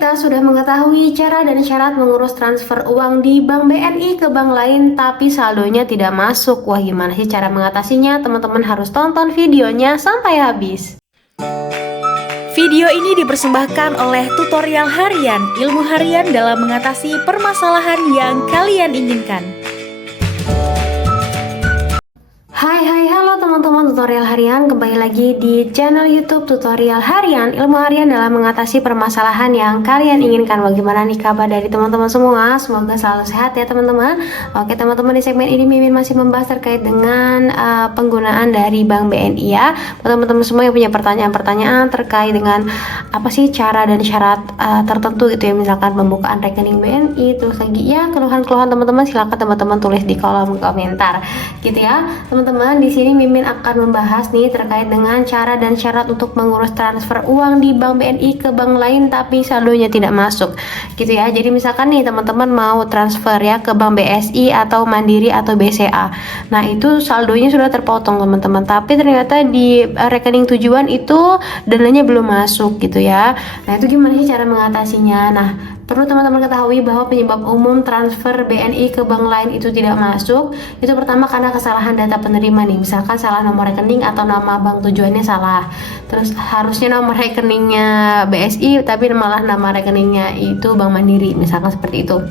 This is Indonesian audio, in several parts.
Kita sudah mengetahui cara dan syarat mengurus transfer uang di Bank BNI ke bank lain tapi saldonya tidak masuk. Wah, gimana sih cara mengatasinya? Teman-teman harus tonton videonya sampai habis. Video ini dipersembahkan oleh tutorial harian, ilmu harian dalam mengatasi permasalahan yang kalian inginkan. Hai, halo teman-teman tutorial harian, kembali lagi di channel YouTube tutorial harian, ilmu harian dalam mengatasi permasalahan yang kalian inginkan. Bagaimana nih kabar dari teman-teman semua? Semoga selalu sehat ya teman-teman. Oke teman-teman, di segmen ini Mimin masih membahas terkait dengan penggunaan dari Bank BNI ya. Teman-teman semua yang punya pertanyaan-pertanyaan terkait dengan apa sih cara dan syarat tertentu gitu ya, misalkan pembukaan rekening BNI, terus lagi ya keluhan-keluhan teman-teman, silakan teman-teman tulis di kolom komentar gitu ya teman-teman. Di sini Mimin akan membahas nih terkait dengan cara dan syarat untuk mengurus transfer uang di Bank BNI ke bank lain tapi saldonya tidak masuk gitu ya. Jadi misalkan nih teman-teman mau transfer ya ke Bank BSI atau Mandiri atau BCA, nah itu saldonya sudah terpotong teman-teman, tapi ternyata di rekening tujuan itu dananya belum masuk gitu ya. Nah itu gimana sih cara mengatasinya? Nah, perlu teman-teman ketahui bahwa penyebab umum transfer BNI ke bank lain itu tidak masuk itu pertama karena kesalahan data penerima nih, misalkan salah nomor rekening atau nama bank tujuannya salah, terus harusnya nomor rekeningnya BSI tapi malah nama rekeningnya itu Bank Mandiri, misalkan seperti itu.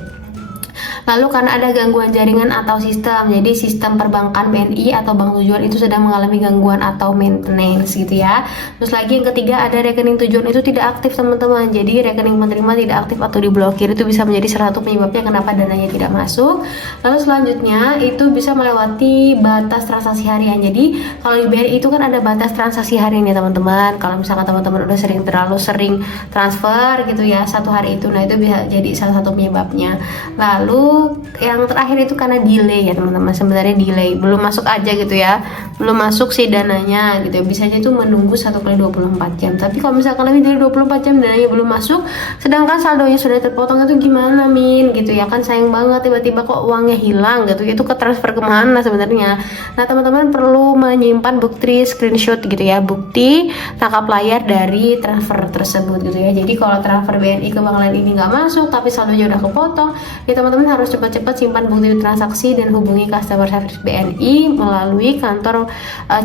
Lalu karena ada gangguan jaringan atau sistem, jadi sistem perbankan BNI atau bank tujuan itu sedang mengalami gangguan atau maintenance gitu ya. Terus lagi yang ketiga, ada rekening tujuan itu tidak aktif teman-teman, jadi rekening penerima tidak aktif atau diblokir, itu bisa menjadi salah satu penyebabnya kenapa dananya tidak masuk. Lalu selanjutnya itu bisa melewati batas transaksi harian. Jadi kalau di BNI itu kan ada batas transaksi harian ya teman-teman. Kalau misalkan teman-teman udah terlalu sering transfer gitu ya satu hari itu, nah itu bisa jadi salah satu penyebabnya. Lalu yang terakhir itu karena delay ya teman-teman, sebenarnya delay belum masuk aja gitu ya, belum masuk si dananya gitu ya, bisa aja itu menunggu 1x24 jam. Tapi kalau misalkan lebih dari 24 jam dananya belum masuk sedangkan saldonya sudah terpotong, itu gimana Min gitu ya, kan sayang banget tiba-tiba kok uangnya hilang gitu, itu ke transfer kemana sebenarnya. Nah teman-teman perlu menyimpan bukti screenshot gitu ya, bukti tangkap layar dari transfer tersebut gitu ya. Jadi kalau transfer BNI ke bank lain ini nggak masuk tapi saldonya udah kepotong ya, teman-teman harus cepat-cepat simpan bukti transaksi dan hubungi customer service BNI melalui kantor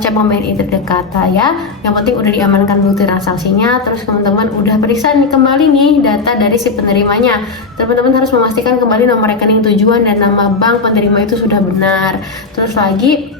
cabang BNI terdekat ya. Yang penting udah diamankan bukti transaksinya, terus teman-teman udah periksa nih kembali nih data dari si penerimanya. Teman-teman harus memastikan kembali nomor rekening tujuan dan nama bank penerima itu sudah benar. Terus lagi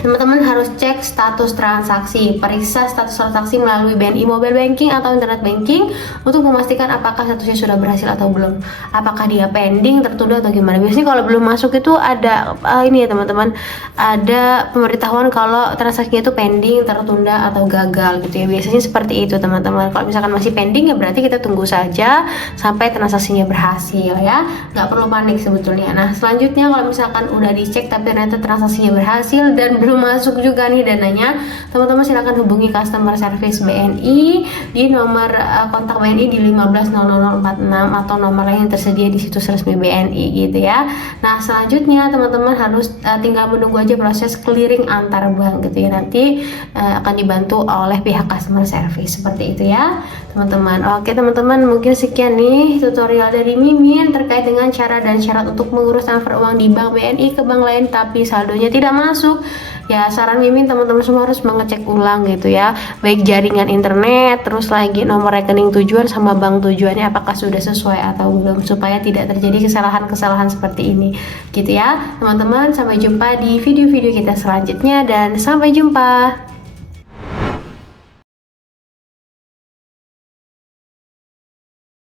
teman-teman harus cek status transaksi, periksa status transaksi melalui BNI mobile banking atau internet banking untuk memastikan apakah statusnya sudah berhasil atau belum, apakah dia pending, tertunda atau gimana. Biasanya kalau belum masuk itu ada ini ya teman-teman, ada pemberitahuan kalau transaksinya itu pending, tertunda atau gagal gitu ya. Biasanya seperti itu teman-teman. Kalau misalkan masih pending ya berarti kita tunggu saja sampai transaksinya berhasil ya, nggak perlu panik sebetulnya. Nah selanjutnya kalau misalkan udah dicek tapi ternyata transaksinya berhasil dan belum masuk juga nih dananya, teman-teman silakan hubungi customer service BNI di nomor kontak BNI di 150046 atau nomor lain yang tersedia di situs resmi BNI gitu ya. Nah selanjutnya teman-teman harus tinggal menunggu aja proses clearing antar bank gitu ya, nanti akan dibantu oleh pihak customer service seperti itu ya teman-teman. Oke teman-teman, mungkin sekian nih tutorial dari Mimin terkait dengan cara dan syarat untuk mengurus transfer uang di Bank BNI ke bank lain tapi saldonya tidak masuk. Ya saran Mimin teman-teman semua harus mengecek ulang gitu ya, baik jaringan internet, terus lagi nomor rekening tujuan sama bank tujuannya apakah sudah sesuai atau belum, supaya tidak terjadi kesalahan-kesalahan seperti ini gitu ya teman-teman. Sampai jumpa di video-video kita selanjutnya dan sampai jumpa.